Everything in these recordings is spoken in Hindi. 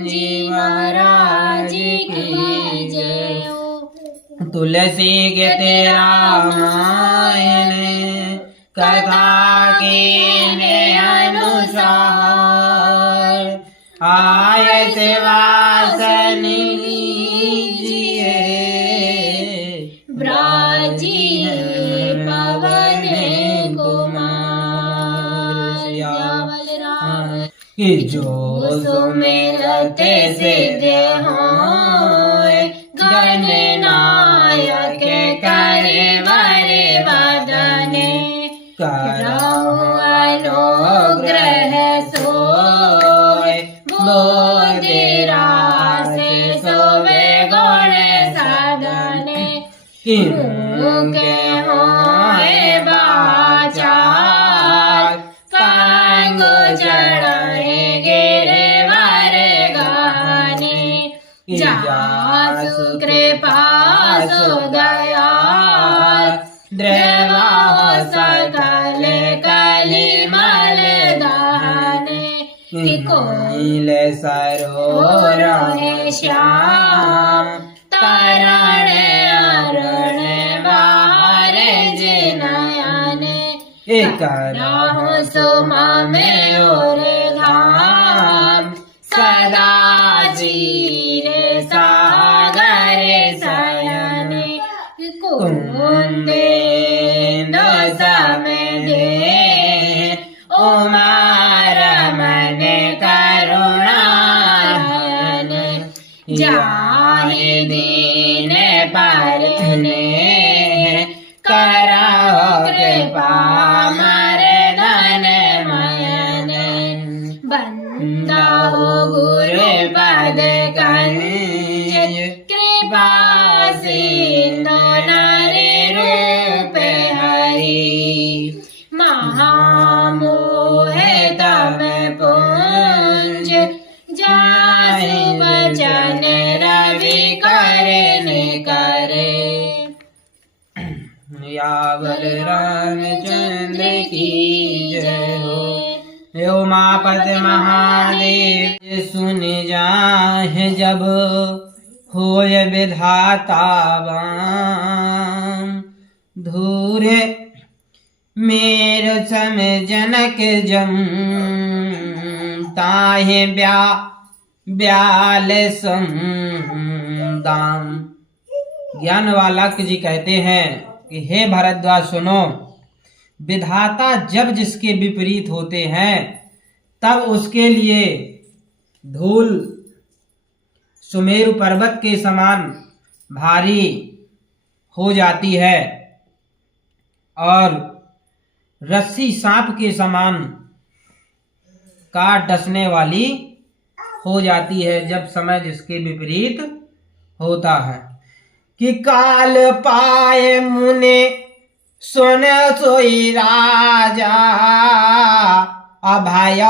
जी महाराज की जय हो। तुलसी गीत रामायण कथा के अनुसार आय सेवासन लीजिए ब्राजी पवन कुमार। कि जो सुमिरते सिद्ध होय गणनायक करे वरे वदने करहु अनुग्रह सोय बोधि रास सोवे गुण साधने। मुके होय बाचार कांगो चढ़े गिरवर गाने जासु कृपा सु दया द्रवा सकल कलिमल दाने। कोइल सरोवर श्याम तरण अरुण बार जिनयने करहु सुमा में और धाम सदा चीर सागर सयने। कुंदेन्दु सम दे उमा रमन करुणाहन जाहि दीन परने करहु कृपा मर्दन मयन। बंदहु गुरु पद कंज कृपा सिंधु नारी रूप हरि महामोह तम पुंज जाहि वचन रवि करने करे। यावर रामचंद्र की जय हो। उमापति महादेव सुन जाहि जब होय विधाता वाम धूर मेर सम जनक जम ताहि ब्याल सम दाम। ज्ञानवालक जी कहते हैं कि हे भरद्वाज सुनो, विधाता जब जिसके विपरीत होते हैं तब उसके लिए धूल सुमेरु पर्वत के समान भारी हो जाती है और रस्सी सांप के समान काट डसने वाली हो जाती है जब समय जिसके विपरीत होता है। कि काल पाए मुने सुन सोई राजा अभय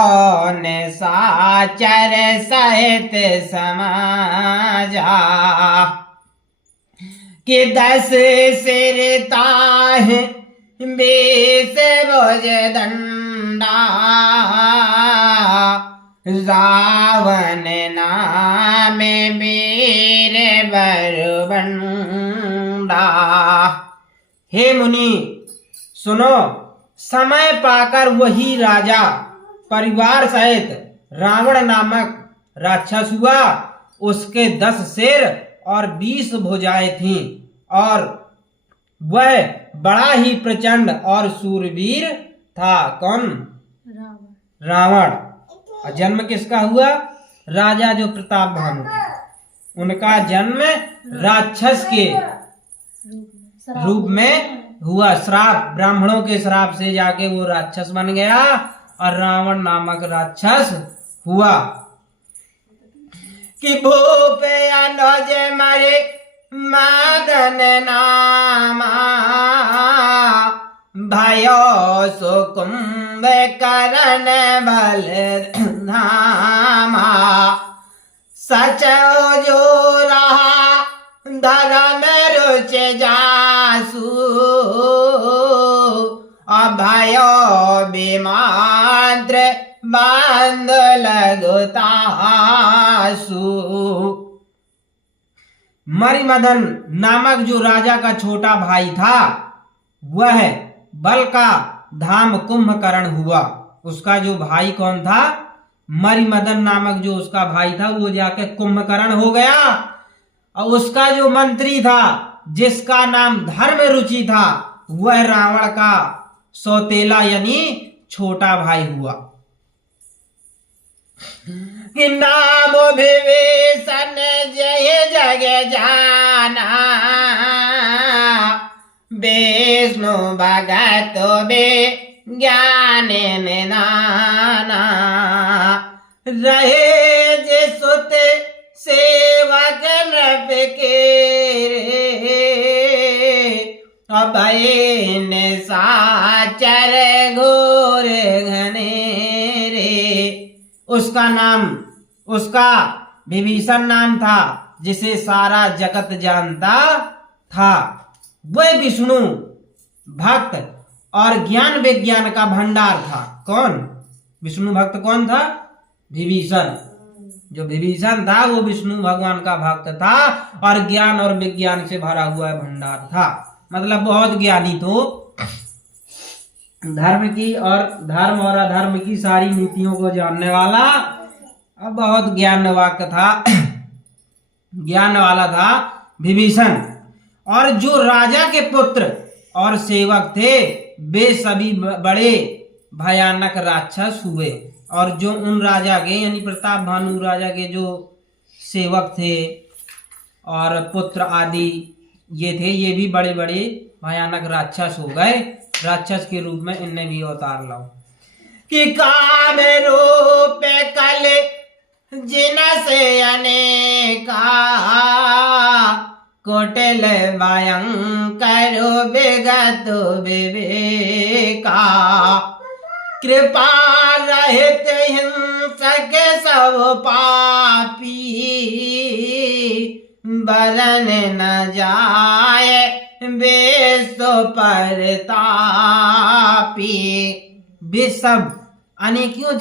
ने साचर सहित समाजा। कि 10 सिर ताहि 20 भुज दंडा रावण नाम वीर बरबंडा। हे मुनि सुनो, समय पाकर वही राजा परिवार सहित रावण नामक राक्षस हुआ। उसके 10 सिर और 20 भुजाएं थीं और वह बड़ा ही प्रचंड और सूरवीर था। कौन? रावण। और जन्म किसका हुआ? राजा जो प्रताप भानु थे उनका जन्म राक्षस के रूप में हुआ। श्राप, ब्राह्मणों के श्राप से जाके वो राक्षस बन गया और रावण नामक राक्षस हुआ। कि भूप अनुज मरे मदन नामा भयो सुकुंभ करण बल धामा। सच जो रहा धर्म रुच जासु अभयो विमात्र बांध लगता मरिमदन नामक जो राजा का छोटा भाई था वह बल का धाम कुंभकर्ण हुआ। उसका जो भाई कौन था, मरिमदन नामक जो उसका भाई था, वो जाके कुंभकर्ण हो गया। और उसका जो मंत्री था जिसका नाम धर्म रुचि था वह रावण का सौतेला यानी छोटा भाई हुआ। कि नाम विभीषण जय जग जाना, विष्णु भगत बे ज्ञान निधाना, रहे जे सुत सेवक नृप के, अभय निशाचर घोर घनेरे। उसका विभीषण नाम था जिसे सारा जगत जानता था। वह विष्णु भक्त और ज्ञान विज्ञान का भंडार था। कौन विष्णु भक्त कौन था? विभीषण। जो विभीषण था वो विष्णु भगवान का भक्त था और ज्ञान और विज्ञान से भरा हुआ भंडार था। मतलब बहुत ज्ञानी, तो धर्म और अधर्म की सारी नीतियों को जानने वाला और बहुत ज्ञान वाला था विभीषण। और जो राजा के पुत्र और सेवक थे वे सभी बड़े भयानक राक्षस हुए। और जो उन राजा के यानी प्रताप भानु राजा के जो सेवक थे और पुत्र आदि ये थे, ये भी बड़े बड़े भयानक राक्षस हो गए। राक्षस के रूप में इनने भी अवतार लाओ। कि काम रूप कल जिन से अनेका, कोटिल भयंकर विगत विवेका, कृपा रहित हिंसक सब पापी, बरन न जाए बेसो परतापी। वे सब अनेकों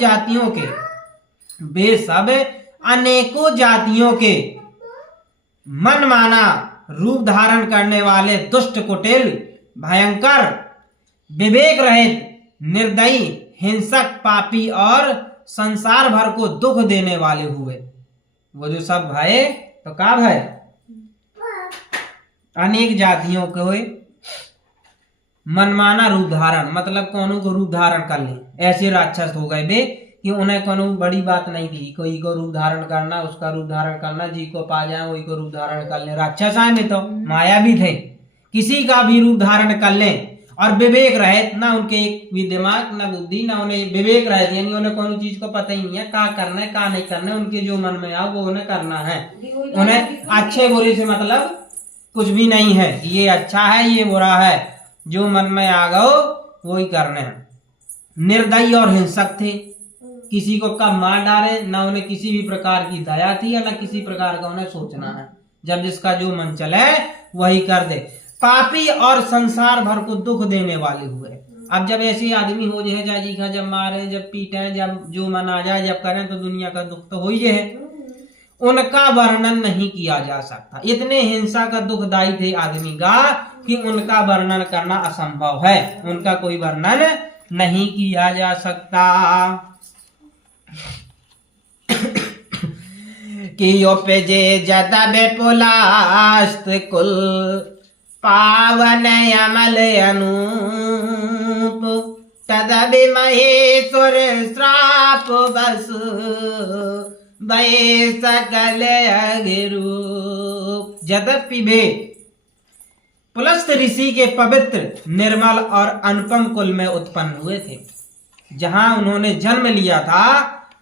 जातियों के मनमाना रूप धारण करने वाले दुष्ट, कुटिल, भयंकर, विवेक रहित, निर्दयी, हिंसक, पापी और संसार भर को दुख देने वाले हुए। वो जो सब भय, तो का भय? अनेक जातियों के हुए मनमाना रूप धारण, मतलब कौनों को रूप धारण कर ले। ऐसे राक्षस हो गए वे कि उन्हें कोनो बड़ी बात नहीं थी। कोई को रूप धारण करना, उसका रूप धारण करना, जी को पा जाए वही को रूप धारण कर ले। राक्षस आए में तो माया भी थे, किसी का भी रूप धारण कर ले। और विवेक रहित, ना उनके एक भी दिमाग, ना बुद्धि, ना उन्हें विवेक रहित, यानी उन्हें कोनो चीज को पता ही नहीं है क्या करना है क्या नहीं करना है। उनके जो मन में आओ वो उन्हें करना है। उन्हें अच्छे बुरे से मतलब कुछ भी नहीं है कि ये अच्छा है ये बुरा है। जो मन में आ गओ वही करने हैं। निर्दयी और हिंसक थे, किसी को कब मार डाले, ना उन्हें किसी भी प्रकार की दया थी या ना किसी प्रकार का उन्हें सोचना है। जब जिसका जो मन चले वही कर दे। पापी और संसार भर को दुख देने वाले हुए। अब जब ऐसे आदमी हो जाए जाजी का, जब मारे, जब पीटे, जब जो मन आ जाए, जब करें, तो दुनिया का दुख तो हो ही है। उनका वर्णन नहीं किया जा सकता। इतने हिंसा का दुखदाई थे आदमी का कि उनका वर्णन करना असंभव है। उनका कोई वर्णन नहीं किया जा सकता। कि उपजे जद विपुलास्त कुल, पावन अमल अनूप, तदभि महेश्वर श्राप बस, भय सकल अगिरूप। यद्यपि वे पुलस्त ऋषि के पवित्र, निर्मल और अनुपम कुल में उत्पन्न हुए थे। जहां उन्होंने जन्म लिया था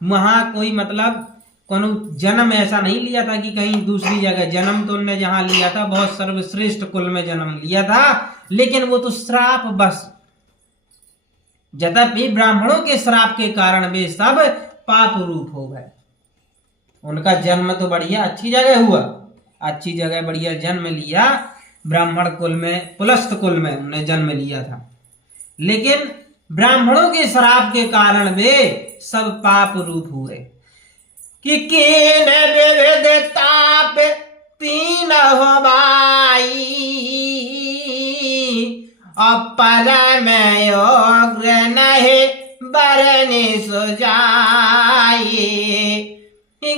वहां कोई मतलब कोनो जन्म ऐसा नहीं लिया था कि कहीं दूसरी जगह। जन्म तो उन्होंने जहां लिया था बहुत सर्वश्रेष्ठ कुल में जन्म लिया था, लेकिन वो तो श्राप बस। यद्यपि ब्राह्मणों के श्राप के कारण वे सब पाप रूप हो गए। उनका जन्म तो बढ़िया अच्छी जगह हुआ, अच्छी जगह बढ़िया जन्म लिया, ब्राह्मण कुल में, पुलस्त कुल में उन्हें जन्म लिया था। लेकिन ब्राह्मणों के श्राप के कारण वे सब पाप रूप हुए। कि कीन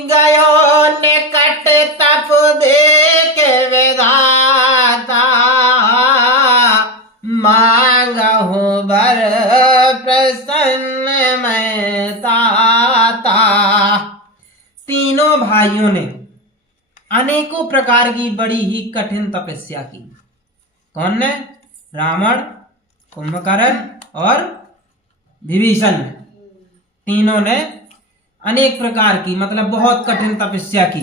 गयो निकट तप देख विधाता, मांगहु बर प्रसन्न मैं ताता। तीनों भाइयों ने अनेकों प्रकार की बड़ी ही कठिन तपस्या की। कौन ने? रावण, कुंभकर्ण और विभीषण ने। तीनों ने अनेक प्रकार की मतलब बहुत कठिन तपस्या की,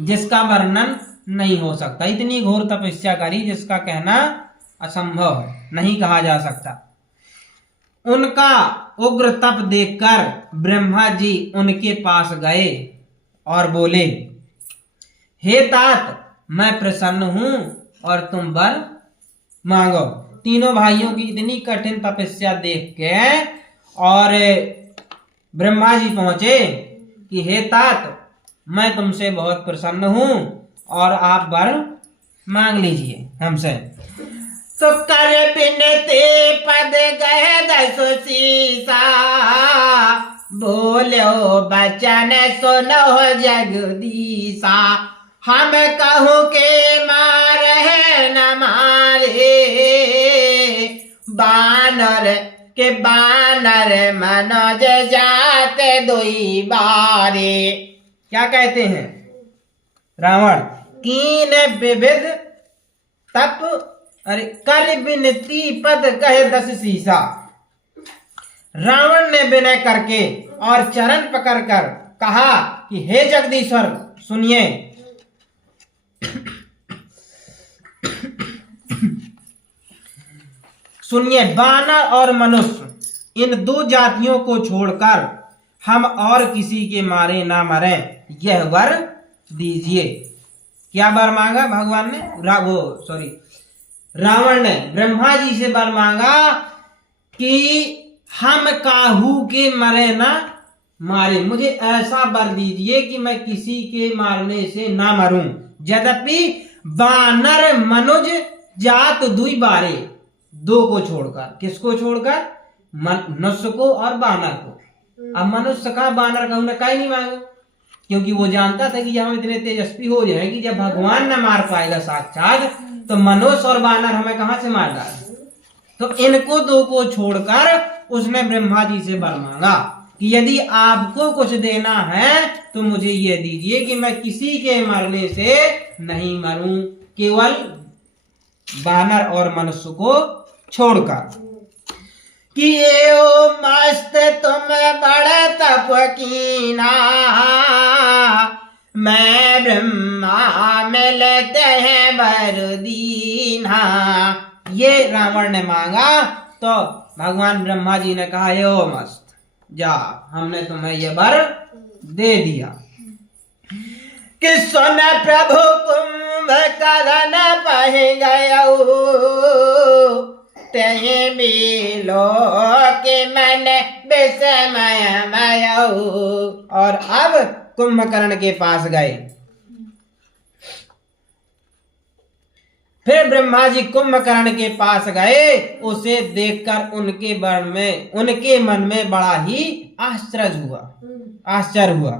जिसका वर्णन नहीं हो सकता। इतनी घोर तपस्या करी जिसका कहना असंभव है, नहीं कहा जा सकता। उनका उग्र तप देखकर ब्रह्मा जी उनके पास गए और बोले, हे तात, मैं प्रसन्न हूं और तुम वर मांगो। तीनों भाइयों की इतनी कठिन तपस्या देख के और ब्रह्मा जी पहुंचे कि हे तात, मैं तुमसे बहुत प्रसन्न हूं और आप वर मांग लीजिए हमसे। तो कर बिनते पद गए दस शीसा, बोलो बचन सुनो जगदीशा। हम कहूँ के मार है न मारे, बानर के बानर मनोज जाते दुई बारे। क्या कहते हैं रावण? कीन विविध तप अरे कर बिनती पद कहे दस शीसा। रावण ने विनय करके और चरण पकड़कर कहा कि हे जगदीश्वर सुनिए, सुनिए, बानर और मनुष्य इन दो जातियों को छोड़कर हम और किसी के मारे ना मरे, यह वर दीजिए। क्या वर मांगा भगवान ने? रावण ने ब्रह्मा जी से वर मांगा कि हम काहू के मरे ना मारे, मुझे ऐसा वर दीजिए कि मैं किसी के मारने से ना मरूं। यद्यपि बानर मनुज जात दुई बारे, दो को छोड़कर। किसको छोड़कर? मनुष्य को और बानर को। अब मनुष्य का बानर का उन्हें कहीं नहीं मांगो, क्योंकि वो जानता था कि जब हम इतने तेजस्वी हो जाएंगे, जब भगवान न मार पाएगा साक्षात, तो मनुष्य और बानर हमें कहां से मार डाले। तो इनको दो को छोड़कर उसने ब्रह्मा जी से वर मांगा कि यदि आपको कुछ देना है तो मुझे ये दीजिए कि मैं किसी के मरने से नहीं मरूं, केवल बानर और मनुष्य को छोड़कर। कि ये ओ मस्त तुम बड़े तप कीना, मैं ब्रह्मा मिलते हैं वर दीना। ये रावण ने मांगा तो भगवान ब्रह्मा जी ने कहा, यो मस्त, जा, हमने तुम्हें ये वर दे दिया। कि सुन प्रभु कुंभकर्ण पह गयो, तेहि मिलो के मन विस्मय। और अब कुंभकर्ण के पास गए। फिर ब्रह्मा जी कुंभकर्ण के पास गए, उसे देखकर उनके मन में बड़ा ही आश्चर्य हुआ।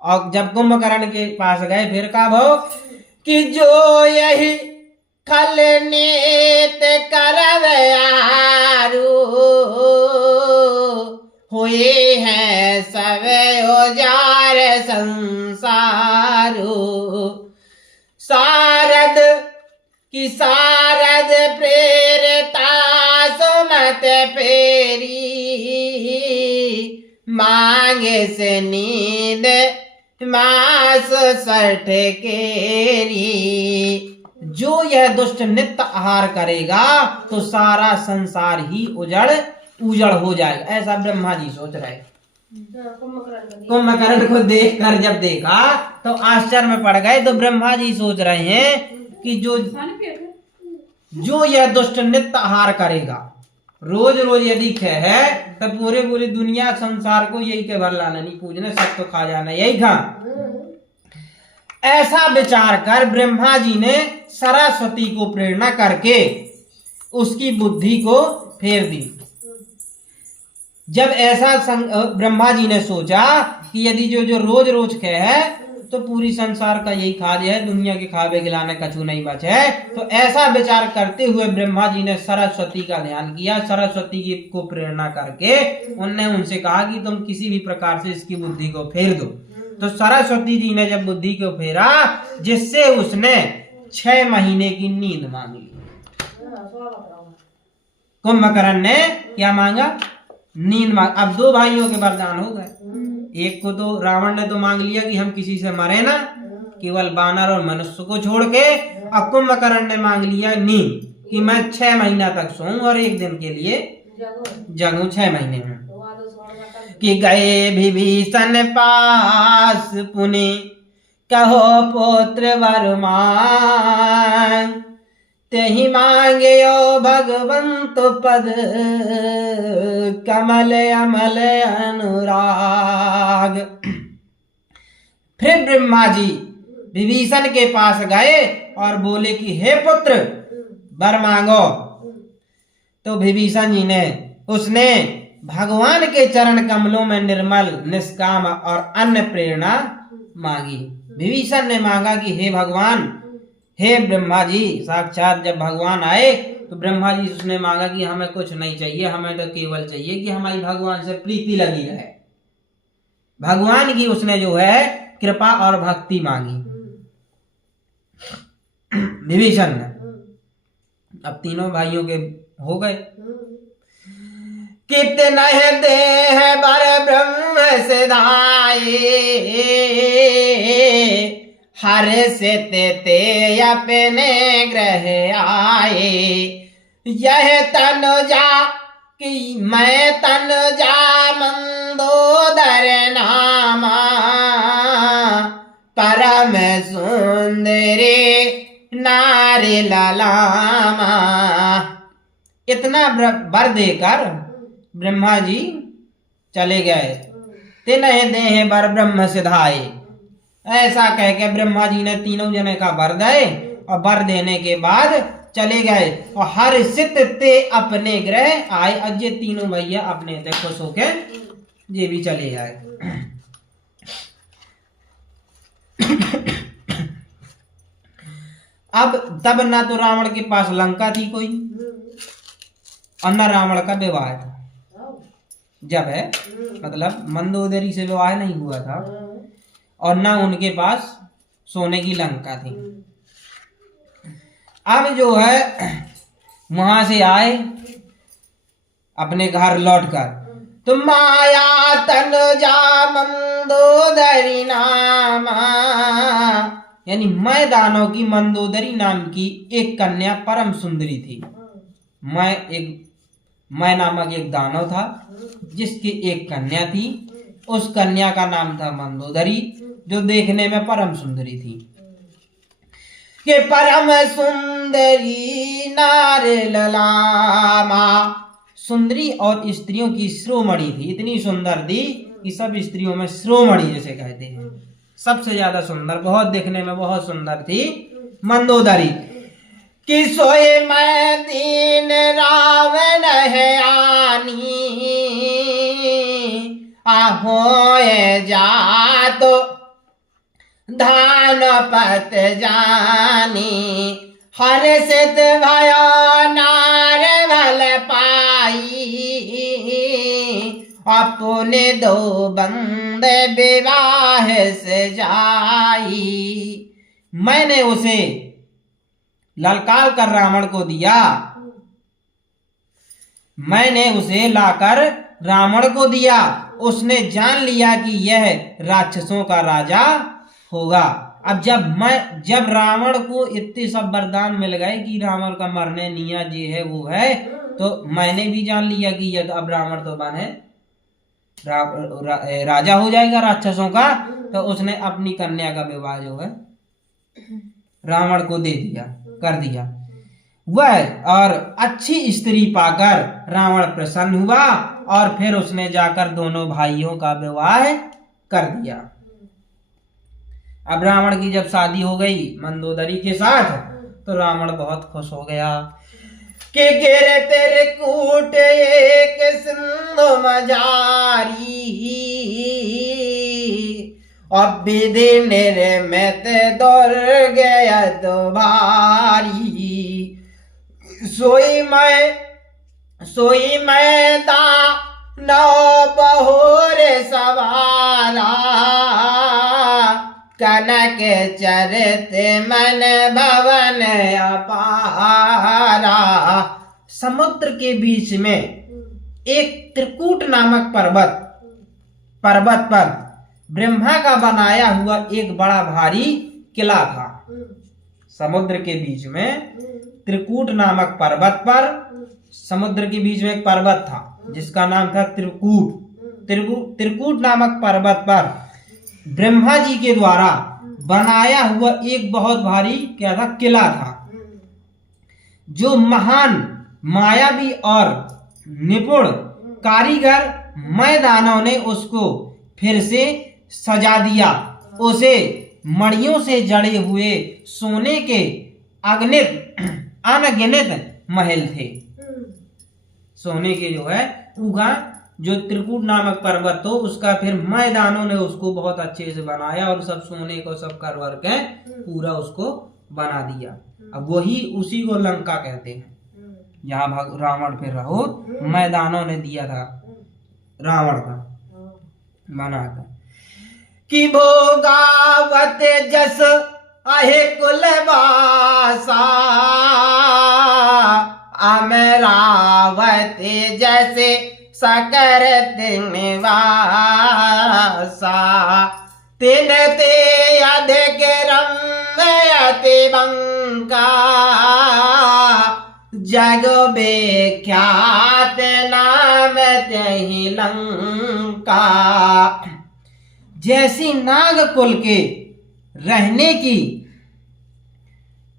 और जब कुंभकर्ण के पास गए फिर कहा भाव कि जो यही खल नीत करवयारू, हुए हैं सब उजार संसारू। सारद प्रेरता सुमत फेरी, मांगे से नींद मास सठ केरी। जो यह दुष्ट नित्य आहार करेगा तो सारा संसार ही उजड़ हो जाएगा, ऐसा ब्रह्मा जी सोच रहे। कुंभकर्ण को देखकर जब देखा तो आश्चर्य में पड़ गए। तो ब्रह्मा जी सोच रहे हैं कि जो यह दुष्ट नित्य आहार करेगा, रोज रोज यदि है तो पूरी दुनिया संसार को यही के भर लाना, नहीं पूजने, सब तो खा जाना, यही खा। ऐसा विचार कर ब्रह्मा जी ने सरस्वती को प्रेरणा करके उसकी बुद्धि को फेर दी। जब ऐसा ब्रह्मा जी ने सोचा कि यदि जो जो रोज रोज खे है तो पूरी संसार का यही खाद्य है, दुनिया के खावे खिलाने कछु नहीं बचे। तो ऐसा विचार करते हुए ब्रह्मा जी ने सरस्वती का ध्यान किया। सरस्वती जी को प्रेरणा करके उनने उनसे कहा कि तुम किसी भी प्रकार से इसकी बुद्धि को फेर दो। तो सरस्वती जी ने जब बुद्धि को फेरा, जिससे उसने 6 महीने की नींद मांगी। कुंभकर्ण ने क्या मांगा? नींद मांग। अब 2 भाइयों के वरदान हो गए। एक को तो रावण ने तो मांग लिया कि हम किसी से मरे ना, केवल बानर और मनुष्य को छोड़ के। अब कुंभकर्ण ने मांग लिया नींद कि मैं 6 महीना तक सोऊं और 1 दिन के लिए जगूं 6 महीने में। कि गए विभीषण पास पुनि कहो पुत्र वर मांग, तेहि मांगयो भगवंत पद कमल अमल अनुराग। फिर ब्रह्मा जी विभीषण के पास गए और बोले कि हे पुत्र वर मांगो। तो विभीषण जी ने उसने भगवान के चरण कमलों में निर्मल निष्काम और अन्य प्रेरणा मांगी। विभीषण ने मांगा कि हे भगवान, हे ब्रह्मा जी, साक्षात जब भगवान आए तो ब्रह्मा जी उसने मांगा कि हमें कुछ नहीं चाहिए, हमें तो केवल चाहिए कि हमारी भगवान से प्रीति लगी रहे। भगवान की उसने जो है कृपा और भक्ति मांगी विभीषण ने। अब तीनों भाइयों के हो गए। कितने देह बर ब्रह्म सिधाए, हर से ते अपने ग्रह आए। यह तन जा कि मैं तन जा मंदोदर नामा, परम सुंदरी नारी ललामा। इतना वर देकर ब्रह्मा जी चले गए। तिन्ह देह बर ब्रह्म सिधाए, ऐसा कह के ब्रह्मा जी ने तीनों जने का वर दे और वर देने के बाद चले गए। और हर सित ते अपने ग्रह आए। आज ये तीनों भैया अपने ते खुश होके ये भी चले आए। अब तब ना तो रावण के पास लंका थी कोई और न रावण का विवाह था। जब है मतलब मंदोदरी से विवाह नहीं हुआ था और न उनके पास सोने की लंका थी। अब जो है वहां से आए अपने घर लौटकर, तो माया तन जा मंदोदरी नामा, यानी मैं दानव की मंदोदरी नाम की एक कन्या परम सुंदरी थी। मैं नामक एक दानव था जिसकी एक कन्या थी। उस कन्या का नाम था मंदोदरी, जो देखने में परम सुंदरी थी। के परम सुंदरी नार ललामा, सुंदरी और स्त्रियों की शिरोमणि थी। इतनी सुंदर थी कि सब स्त्रियों में शिरोमणि जैसे कहते हैं, सबसे ज्यादा सुंदर, बहुत देखने में बहुत सुंदर थी मंदोदरी। कि सोए मैं दीन रावण है आनी, आहोए जा तो धान पत जानी। हर सित भयो नार भल पाई, अपने 2 बंद विवाह से जाई। मैंने उसे ललकार कर रावण को दिया, मैंने उसे लाकर रावण को दिया। उसने जान लिया कि यह राक्षसों का राजा होगा। अब जब रावण को इतने सब वरदान मिल गए कि रावण का मरने निया जे है वो है, तो मैंने भी जान लिया कि यह अब रावण तो बने राजा हो जाएगा राक्षसों का। तो उसने अपनी कन्या का विवाह जो है रावण को दे दिया, कर दिया। वह और अच्छी स्त्री पाकर रावण प्रसन्न हुआ और फिर उसने जाकर दोनों भाइयों का विवाह कर दिया। अब रावण की जब शादी हो गई मंदोदरी के साथ, तो रावण बहुत खुश हो गया कि गिरे तेरे कूट एक सिंधु मजारी, और विधि निर्मित दुर्ग भारी। सोई मैं दानव बहुर सवारा, कनक चरित मन भवन अपारा। समुद्र के बीच में एक त्रिकूट नामक पर्वत पर ब्रह्मा का बनाया हुआ एक बड़ा भारी किला था। समुद्र के बीच में त्रिकूट नामक पर्वत पर, समुद्र के बीच में एक पर्वत था जिसका नाम था त्रिकूट नामक पर्वत पर ब्रह्मा जी के द्वारा बनाया हुआ एक बहुत भारी क्या था, किला था, जो महान मायावी और निपुण कारीगर मैदानों ने उसको फिर से सजा दिया। उसे मणियों से जड़े हुए सोने के अनगिनत महल थे। सोने के जो है उगा जो त्रिकूट नामक पर्वत तो उसका फिर मैदानों ने उसको बहुत अच्छे से बनाया और सब सोने को सब कर के पूरा उसको बना दिया। अब वही उसी को लंका कहते हैं, जहाँ रावण फिर रहो मैदानों ने दिया था रावण का बनाकर। कि भोगावत जस आहे कुलवासा, अमरावत जैसे सकर निवासा। तिन ते अधिक रम्यति बंका, जग विख्यात नाम त्यहि लंका। जैसी नाग कुल के रहने की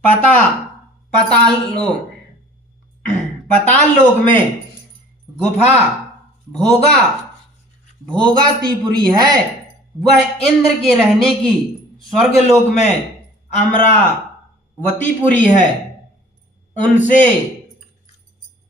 पताल लोक में गुफा भोगातिपुरी है, वह इंद्र के रहने की स्वर्ग लोक में अमरावतीपुरी है।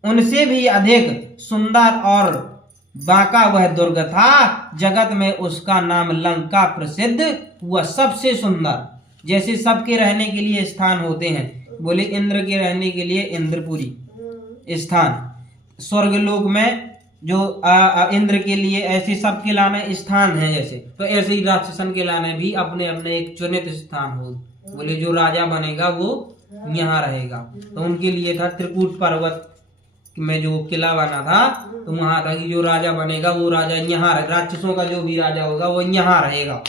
उनसे भी अधिक सुंदर और बांका वह दुर्ग था। जगत में उसका नाम लंका प्रसिद्ध, वह सबसे सुंदर। जैसे सबके रहने के लिए स्थान होते हैं, बोले इंद्र के रहने के लिए इंद्रपुरी स्थान, स्वर्ग लोक में जो इंद्र के लिए ऐसे सबके लाने स्थान है, जैसे तो ऐसे ही राक्षसन के लाने भी अपने अपने एक चुनित स्थान हो। बोले जो राजा बनेगा वो यहाँ रहेगा, तो उनके लिए था त्रिकूट पर्वत में जो किला बना था, तो वहां था कि जो राजा बनेगा वो राजा यहाँ, राक्षसों का जो भी राजा होगा वो यहाँ रहेगा।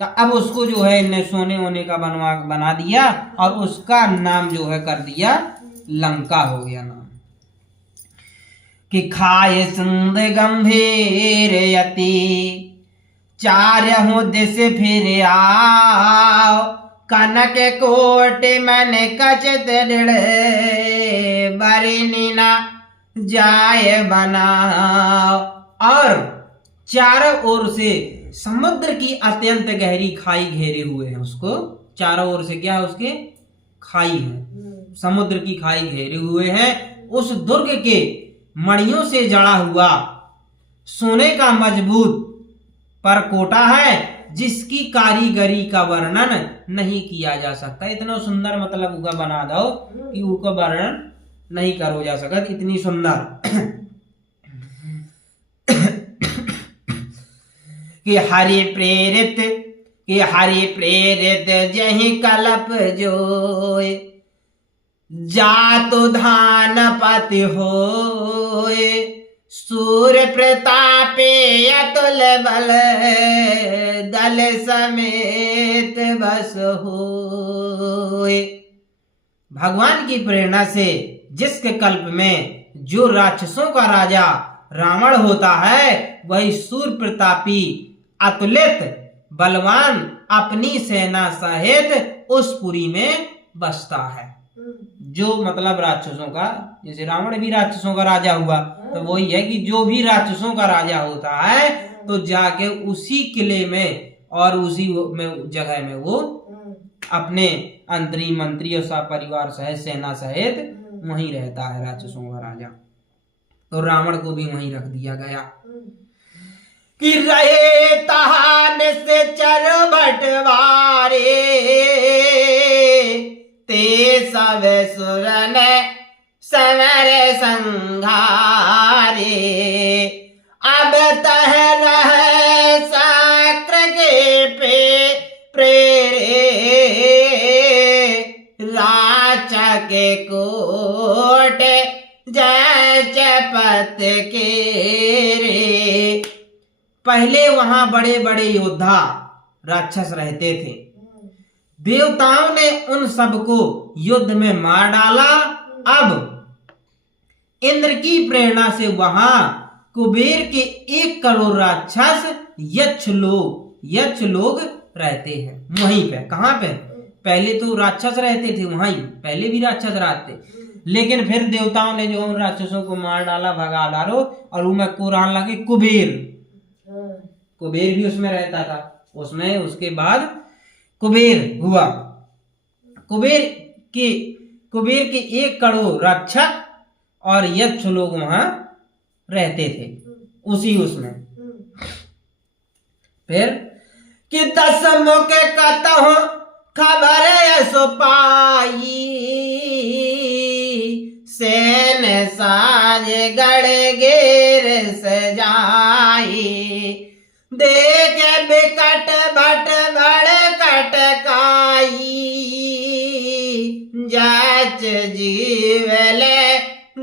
तो अब उसको जो है इन्हें सोने वोने का बना दिया और उसका नाम जो है कर दिया लंका हो गया नाम। कि खाए सुंद गंभीर यति, चारहों दिस फिर आओ, कनक कोट मन कचत बरिनीना जाय बनाओ। और चारों ओर से समुद्र की अत्यंत गहरी खाई घेरे हुए हैं उसको। चारों ओर से क्या है, उसके खाई है, समुद्र की खाई घेरे हुए हैं। उस दुर्ग के मणियों से जड़ा हुआ सोने का मजबूत परकोटा है, जिसकी कारीगरी का वर्णन नहीं किया जा सकता। इतना सुंदर मतलब उका बना दो कि उका वर्णन नहीं करो जा सकता, इतनी सुंदर। कि हरि प्रेरित जहि कल्प जोय, जातु धान पति होय, सूर्य प्रतापे अतुल बल, दल समेत बस होय। भगवान की प्रेरणा से जिसके कल्प में जो राक्षसों का राजा रावण होता है, वही सूर्य प्रतापी अतुलित बलवान अपनी सेना सहित उस पुरी में बसता है। जो मतलब राक्षसों का, जैसे रावण भी राक्षसों का राजा हुआ, तो वही है कि जो भी राक्षसों का राजा होता है तो जाके उसी किले में और उसी में जगह में वो अपने अंतरी मंत्री और सब परिवार सहित सेना सहित वहीं रहता है राक्षसों का राजा। तो रावण को भी वहीं रख दिया गया। कि रहे तहान से चर बटवारे, ते सब सुरन समर संघारे। अब तह रह साक्र के पे प्रेरे, राचा के कोट जयपत के रे। पहले वहां बड़े बड़े योद्धा राक्षस रहते थे। देवताओं ने उन सबको युद्ध में मार डाला। अब इंद्र की प्रेरणा से वहां कुबेर के 1 करोड़ राक्षस यक्ष लोग रहते हैं वहीं पे। कहां पे? पहले तो राक्षस रहते थे वहीं, पहले भी राक्षस रहते, लेकिन फिर देवताओं ने जो उन राक्षसों को मार डाला, भगा डालो, और उनमें को रहने लगे कुबेर भी उसमें रहता था उसमें। उसके बाद कुबेर हुआ। कुबेर के 1 करोड़ राक्षस और यक्ष लोग वहां रहते थे उसी उसमें। फिर कि 10 मुख कतहु खबर सो पाई, सेन साज गढ़ घेर सजाई। देख बिकट भट बड़ कटकाई, जाच जीवले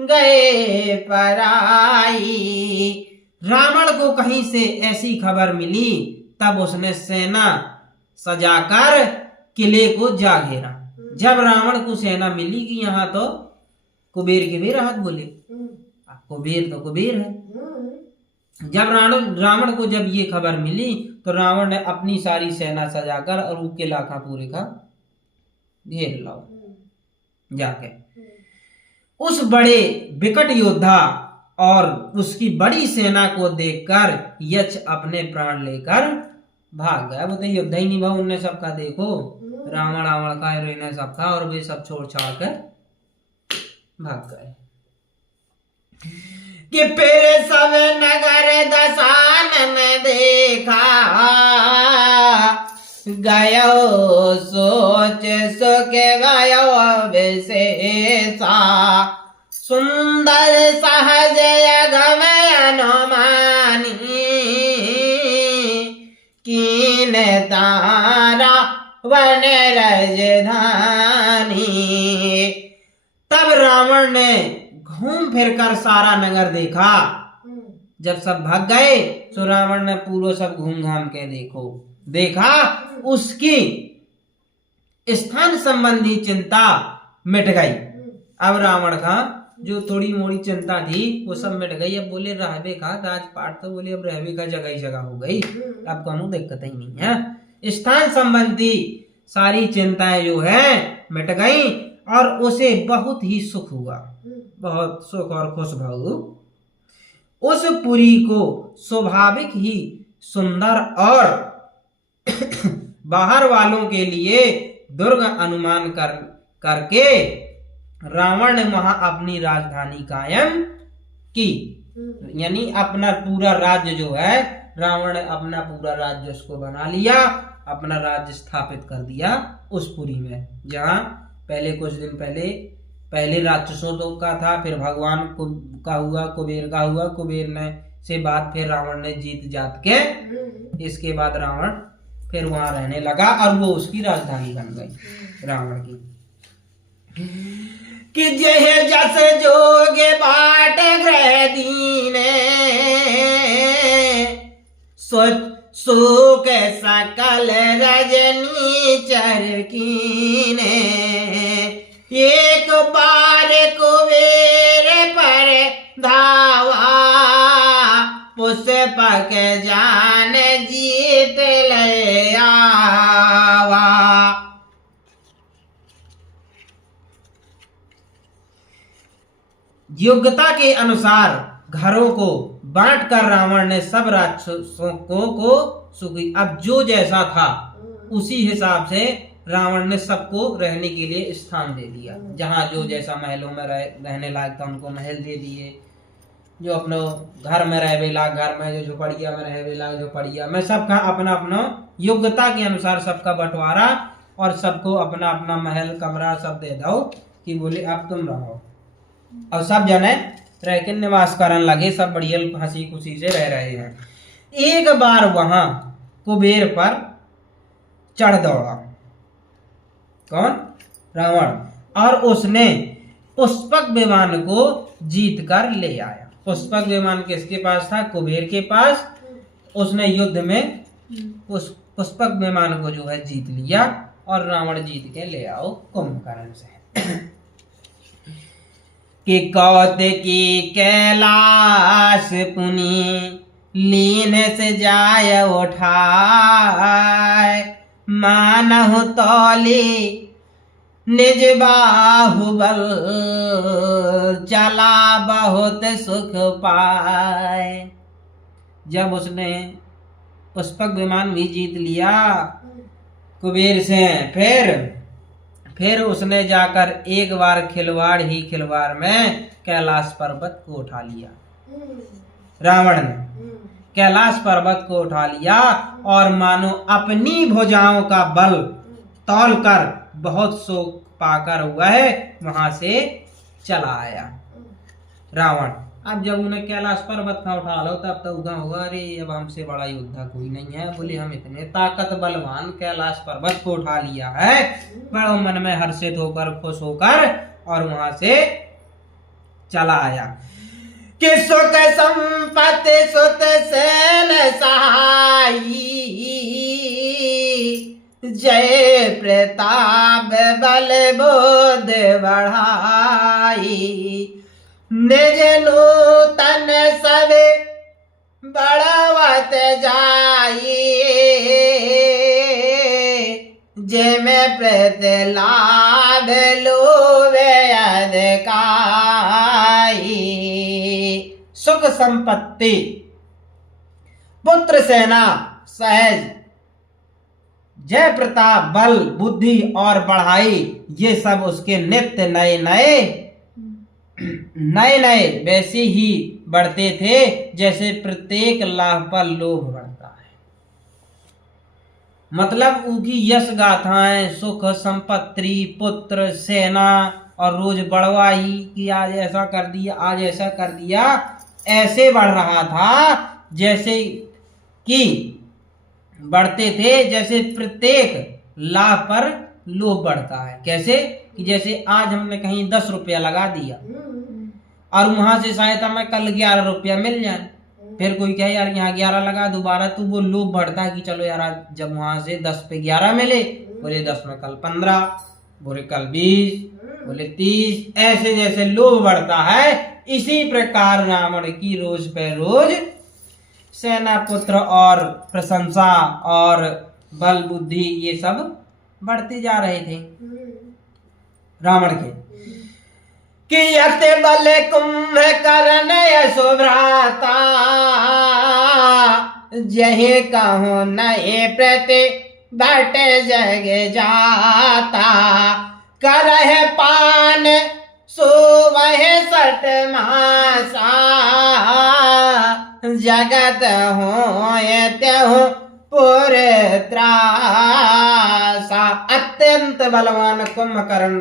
गए पराई। रावण को कहीं से ऐसी खबर मिली, तब उसने सेना सजाकर किले को जा घेरा। जब रावण को सेना मिली कि यहाँ तो कुबेर के भी राहत बोले, कुबेर तो कुबेर है। जब रावण को जब ये खबर मिली तो रावण ने अपनी सारी सेना सजाकर और वो किला का पूरे का घेर लाओ जाके। उस बड़े विकट योद्धा और उसकी बड़ी सेना को देखकर यक्ष अपने प्राण लेकर भाग गया। वो तो योद्धा ही नहीं भाव, उनने सबका देखो रावण का रहने सबका, और वे सब छोड़ छाड़ कर भाग गए। कि फिर सब नगर दशानन देखा, गयो सोच सुख भयो विशेषा। सुंदर सहज अगम अनुमानी, कीन तारा वन राजधानी। तब रावण ने घूम फिर कर सारा नगर देखा। जब सब भाग गए तो रावण ने पूरा सब घूम घाम के देखा। उसकी स्थान संबंधी चिंता मिट गई। अब रावण का जो थोड़ी मोड़ी चिंता थी वो सब मिट गई। अब बोले रहबे का राजपाट, तो बोले अब रहबे का जगह ही जगह हो गई, अब कोनो दिक्कत ही नहीं है। स्थान संबंधी सारी चिंताएं जो है मिट गई और उसे बहुत ही सुख हुआ, बहुत सुख और खुश भाव। उस पुरी को स्वाभाविक ही सुंदर और बाहर वालों के लिए दुर्ग अनुमान करके रावण ने वहां अपनी राजधानी कायम की। यानी अपना पूरा राज्य जो है, रावण ने अपना पूरा राज्य उसको बना लिया, अपना राज्य स्थापित कर दिया उस पुरी में, जहां पहले कुछ दिन पहले राक्षसों का था, फिर भगवान का हुआ, कुबेर का हुआ, कुबेर ने से बाद फिर रावण ने जीत जात के, इसके बाद रावण फिर वहां रहने लगा और वो उसकी राजधानी बन गई रावण की। कि जय जस जोगे बाट ग्रह दीने, सुख सकल रजनी चरकीने। एक बार कुबेर पर धावा, पुष्पक जान जीत ले आवा। योग्यता के अनुसार घरों को बांटकर रावण ने सब राक्षसों को सुखी। अब जो जैसा था उसी हिसाब से रावण ने सबको रहने के लिए स्थान दे दिया। जहां जो जैसा महलों में रहने लायक था उनको महल दे दिए, जो अपनो घर में रह वेला, घर में जो झोपड़िया में रह वेला, झोपड़िया में सबका अपना अपना योग्यता के अनुसार सबका बंटवारा, और सबको अपना अपना महल कमरा सब दे दो कि बोले अब तुम रहो। और सब जने रह के निवास करने लगे, सब बढ़िया हंसी खुशी से रह रहे हैं। एक बार वहां कुबेर पर चढ़ दौड़ा कौन? रावण, और उसने पुष्पक विमान को जीत कर ले आया। पुष्पक विमान किसके पास था? कुबेर के पास। उसने युद्ध में पुष्पक विमान को जो है जीत लिया, और रावण जीत के ले आओ कुंभकर्ण से। कि कौतिकी कैलाश पुनि लीन से जाय उठाय, मानहु तौली निज बाहुबल, चला बहुत सुख पाए। जब उसने पुष्पक विमान भी जीत लिया कुबेर से, फिर उसने जाकर एक बार खिलवाड़ ही खिलवाड़ में कैलाश पर्वत को उठा लिया। रावण ने कैलाश पर्वत को उठा लिया, और मानो अपनी भुजाओं का बल तौल कर बहुत सुख पाकर हुआ है वहां से चला आया रावण। अब जब उन्हें कैलाश पर्वत का उठा लो, तब तो उगा हुआ अरे अब हमसे बड़ा योद्धा कोई नहीं है। बोले हम इतने ताकत बलवान कैलाश पर्वत को उठा लिया है। बड़ो मन में हर्षित होकर खुश होकर और वहां से चला आया। कि सुख संपत्ति सुत सेन सहाई, जय प्रताप बल बुद्ध बढ़ाई, निज नूतन सब बढ़वत जाई, जिमे प्रतिलाभ लोवे अधिकाई। सुख संपत्ति, पुत्र सेना सहज, जय प्रताप बल बुद्धि और बढ़ाई, ये सब उसके नित्य नए नए वैसे ही बढ़ते थे जैसे प्रत्येक लाभ पर लोभ बढ़ता है। मतलब उनकी यश गाथाएं, सुख संपत्ति, पुत्र सेना, और रोज बढ़वाई कि आज ऐसा कर दिया, आज ऐसा कर दिया, ऐसे बढ़ रहा था जैसे कि बढ़ते थे जैसे प्रत्येक लाभ पर लोभ बढ़ता है। कैसे कि जैसे आज हमने कहीं 10 रुपया लगा दिया और वहां से शायद हमें कल 11 रुपया मिल जाए, फिर कोई कहे यार यहाँ 11 लगा दोबारा, तो वो लोभ बढ़ता है कि चलो यार जब वहां से 10 पे 11 मिले, बोले 10 में कल 15, बोले कल 20, बोले 30, ऐसे जैसे लोभ बढ़ता है, इसी प्रकार रावण की रोज पे रोज सेना पुत्र और प्रशंसा और बल बुद्धि ये सब बढ़ते जा रहे थे रावण के। कि यते बल कुंभकर्ण यशोभ्राता, जहे कहो नए प्रति बट जग जाता, करह पान सुवह सट मासा, जगत हो पुर त्रासा। अत्यंत बलवान कुंभकर्ण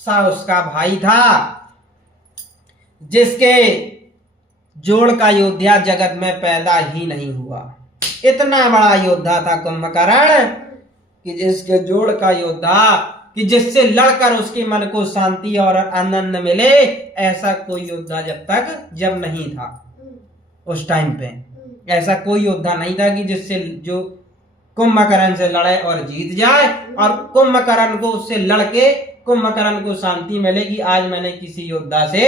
सा उसका भाई था, जिसके जोड़ का योद्धा जगत में पैदा ही नहीं हुआ। इतना बड़ा योद्धा था कुंभकर्ण कि जिसके जोड़ का योद्धा कि जिससे लड़कर उसके मन को शांति और आनंद मिले, ऐसा कोई योद्धा जब नहीं था उस टाइम पे, ऐसा कोई योद्धा नहीं था कि जिससे जो कुंभकर्ण से लड़े और जीत जाए, और कुंभकर्ण को उससे लड़के कुंभकर्ण को शांति मिले कि आज मैंने किसी योद्धा से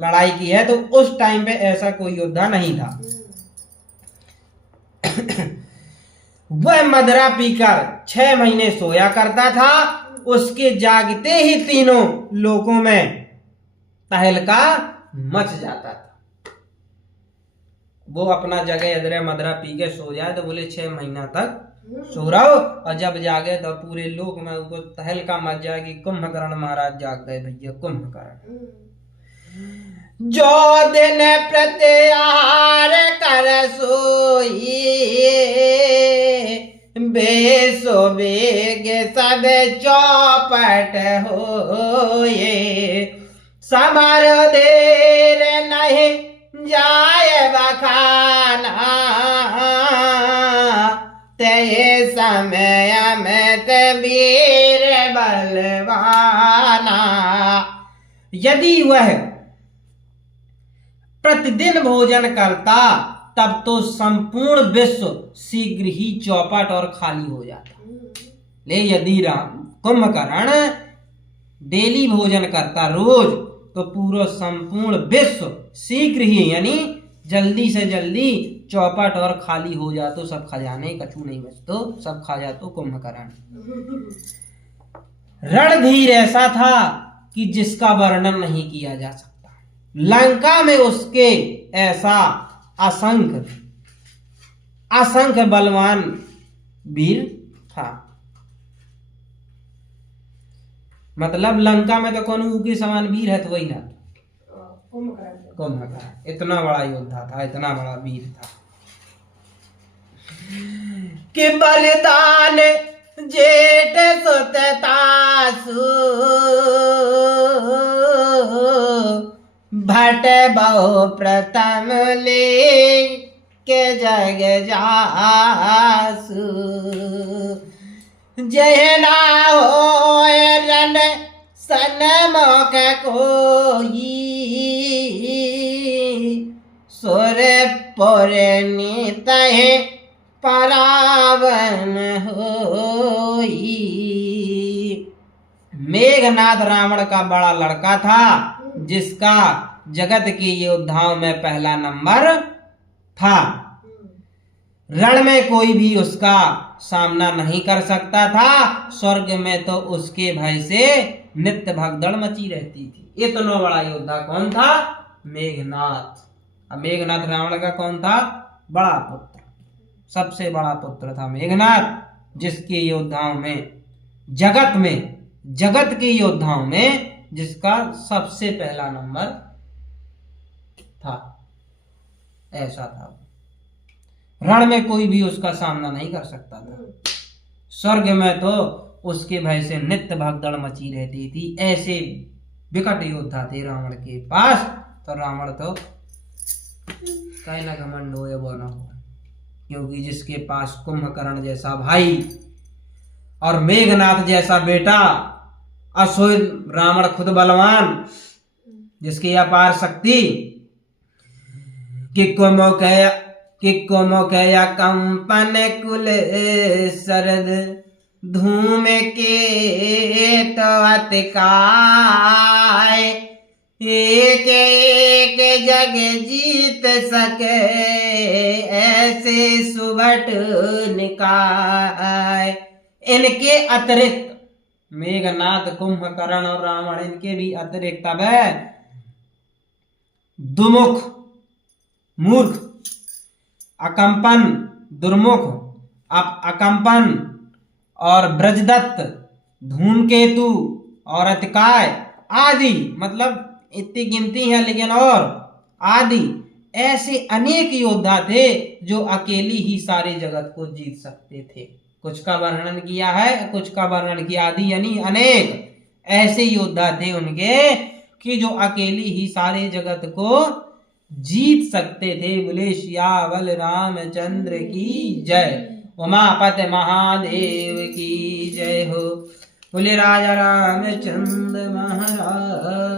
लड़ाई की है। तो उस टाइम पे ऐसा कोई योद्धा नहीं था। वह मदिरा पीकर 6 महीने सोया करता था। उसके जागते ही तीनों लोगों में तहलका मच जाता था। वो अपना जगह अदरे मदिरा पी के सो जाए तो बोले 6 महीना तक सो रहा हो, और जब जागे तो पूरे लोक में उसको तहलका मच जाए कि कुंभकर्ण महाराज जाग गए भैया कुंभकर्ण। जो दिन प्रत्याहार कर सोई, बेसो बेग सब चौपट होए। समर देर नहीं जाय बखाना, ते समय में वीर बलवाना। यदि वह प्रतिदिन भोजन करता तब तो संपूर्ण विश्व शीघ्र ही चौपट और खाली हो जाता। ले यदि कुंभकर्ण डेली भोजन करता रोज, तो पूरा संपूर्ण विश्व शीघ्र ही यानी जल्दी से जल्दी चौपट और खाली हो जातो। सब खजाने कछु नहीं बचतो, सब खा जातो कुंभकर्ण। रणधीर ऐसा था कि जिसका वर्णन नहीं किया जा सकता। लंका में उसके ऐसा असंख्य बलवान वीर था। मतलब लंका में तो कौन उनके समान वीर है तो वही ना कुंभकर्ण। इतना बड़ा योद्धा था, इतना बड़ा वीर था कि बलिदान जेठ सुततासु, भट बहु प्रथम ले के जग जासु। जय ना हो रण सन्मुख कोई, सुरपुर नितहि परावन होई। मेघनाद रावण का बड़ा लड़का था, जिसका जगत के योद्धाओं में पहला नंबर था। रण में कोई भी उसका सामना नहीं कर सकता था। स्वर्ग में तो उसके भय से नित्य भगदड़ मची रहती थी। इतना बड़ा योद्धा कौन था? मेघनाद। अब मेघनाद रावण का कौन था? बड़ा पुत्र, सबसे बड़ा पुत्र था मेघनाद, जिसके योद्धाओं में जगत के योद्धाओं में जिसका सबसे पहला नंबर था। ऐसा था। रण में कोई भी उसका सामना नहीं कर सकता था। स्वर्ग में तो उसके भय से नित्य भगदड़ मची रहती थी। ऐसे विकट योद्धा थे रावण के पास। तो रावण तो कहीं ना घमंड हो या वो ना हो, क्योंकि जिसके पास कुंभकर्ण जैसा भाई और मेघनाद जैसा बेटा, असोय रावण खुद बलवान, जिसकी अपार शक्ति, कि कुमुकया कंपन कुल सरद, धूम के तो अतिकाय, एक एक जग जीत सके ऐसे सुभट निकाय। इनके अतिरिक्त मेघनाद, कुंभकर्ण और रावण, इनके भी अतिरिक्त अब दुमुख, मूर्ख, अकंपन, दुर्मुख, अकंपन और ब्रजदत्त, धूमकेतु और अतिकाय आदि, मतलब इतनी गिनती है लेकिन और आदि ऐसे अनेक योद्धा थे जो अकेली ही सारे जगत को जीत सकते थे। कुछ का वर्णन किया है, कुछ का वर्णन किया, आदि यानी अनेक ऐसे योद्धा थे उनके कि जो अकेली ही सारे जगत को जीत सकते थे। बोले सियावर रामचंद्र की जय, उमापति महादेव की जय हो। बोले राजा रामचंद्र महाराज।